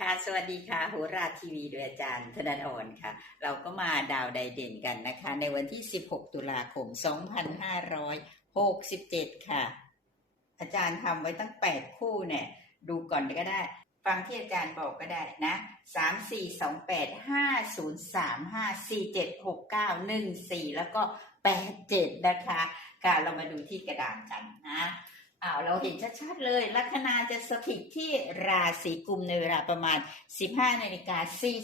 ค่ะสวัสดีค่ะโหราทีวีโดยอาจารย์ธนันอ่อนค่ะ เราก็มาดาวไดเด่นกันนะคะ ในวันที่ 16 ตุลาคม 2567 ค่ะ อาจารย์ทำไว้ตั้ง 8 คู่เนี่ย ดูก่อนก็ได้ ฟังที่อาจารย์บอกก็ได้นะ 3 4 2 8 5 0 3 5 4 7 6 9 1 4 แล้วก็ 8 7 นะคะ ค่ะ เรามาดูที่กระดานกันนะ อ้าวเราเห็นชัดๆเลยลัคนาจะสถิตที่ราศีกุมในเวลาประมาณ 15นาฬิกา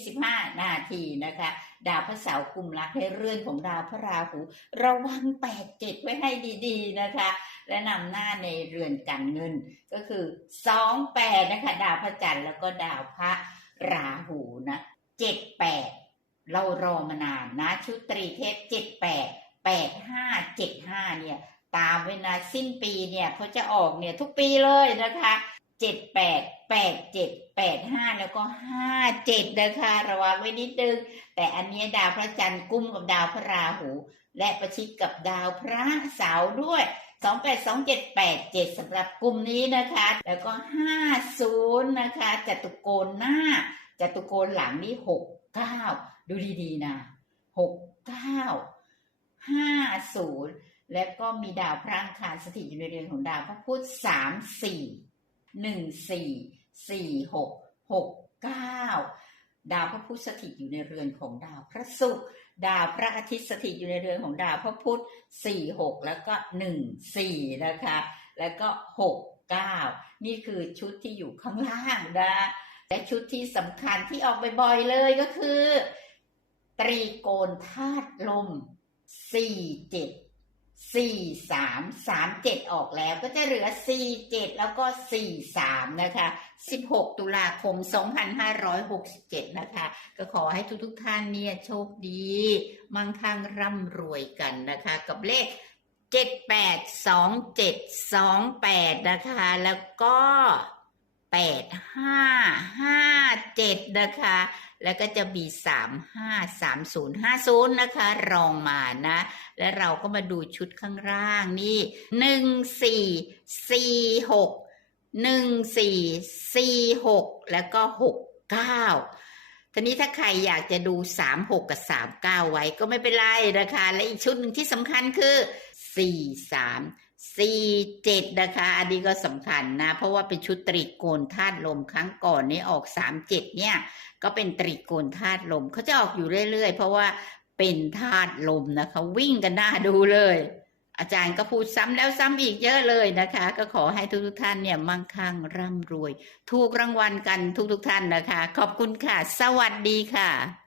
45 นาทีนะคะ ดาวพระเสาร์กุมรักในเรือนของดาวพระราหูระวังแปดเจ็ดไว้ให้ดีๆนะคะ และนำหน้าในเรือนการเงินก็คือ2 8นะคะ ดาวพระจันทร์แล้วก็ดาวพระราหูนะ7 8เรารอมานานนะชุดตรีเทพ7 8 8 5 7 5เนี่ย ตามเวลาสิ้นปีเนี่ยเขาจะออกเนี่ยทุกปีเลยนะคะเจ็ดแปดแปดเจ็ดแปดห้าแล้วก็ห้าเจ็ดนะคะระวังไว้นิดนึง แต่อันนี้ดาวพระจันทร์กุมกับดาวพระราหู และประชิดกับดาวพระเสาร์ด้วยสองแปดสองเจ็ดแปดเจ็ดสำหรับกลุ่มนี้นะคะ แล้วก็ห้าศูนย์นะคะจตุโกนหน้าจตุโกนหลังนี่หกเก้าดูดีๆนะหกเก้าห้าศูนย์ และก็มีดาวพระอังคารสถิตอยู่ในเรือนของดาวพระพุธสามสี่หนึ่งสี่สี่หกหกเก้าดาวพระพุธสถิตอยู่ในเรือนของดาวพระศุกร์ดาวพระอาทิตย์สถิตอยู่ในเรือนของดาวพระพุธสี่หกแล้วก็หนึ่งสี่นะคะ แล้วก็หกเก้านี่คือชุดที่อยู่ข้างล่างนะและชุดที่สำคัญที่ออกบ่อยๆเลยก็คือ ตรีโกณธาตุลมสี่เจ็ด สี่สามสามเจ็ดออกแล้วก็จะเหลือสี่เจ็ดแล้วก็สี่สามนะคะสิบหกตุลาคมสองพันห้าร้อยหกสิบเจ็ดนะคะ ก็ขอให้ทุกทุกท่านเนี่ยโชคดี มั่งคั่งร่ำรวยกันนะคะ กับเลขเจ็ดแปดสองเจ็ดสองแปดนะคะ แล้วก็ แปดห้าห้าเจ็ดนะคะ แล้วก็จะมีสามห้าสามศูนย์ห้าศูนย์นะคะ รองมานะ และเราก็มาดูชุดข้างล่างนี่หนึ่งสี่สี่หกหนึ่งสี่สี่หกแล้วก็หกเก้าทีนี้ถ้าใครอยากจะดูสามหกกับสามเก้าไว้ก็ไม่เป็นไรนะคะ และอีกชุดหนึ่งที่สำคัญคือสี่สาม สี่เจ็ดนะคะ อันนี้ก็สำคัญนะ เพราะว่าเป็นชุดตรีโกณธาตุลมครั้งก่อนนี้ออกสามเจ็ดเนี่ย ก็เป็นตรีโกณธาตุลมเขาจะออกอยู่เรื่อยๆ เพราะว่าเป็นธาตุลมนะคะ วิ่งกันหน้าดูเลย อาจารย์ก็พูดซ้ำแล้วซ้ำอีกเยอะเลยนะคะ ก็ขอให้ทุกๆท่านเนี่ยมั่งคั่งร่ำรวย ถูกรางวัลกันทุกๆท่านนะคะ ขอบคุณค่ะ สวัสดีค่ะ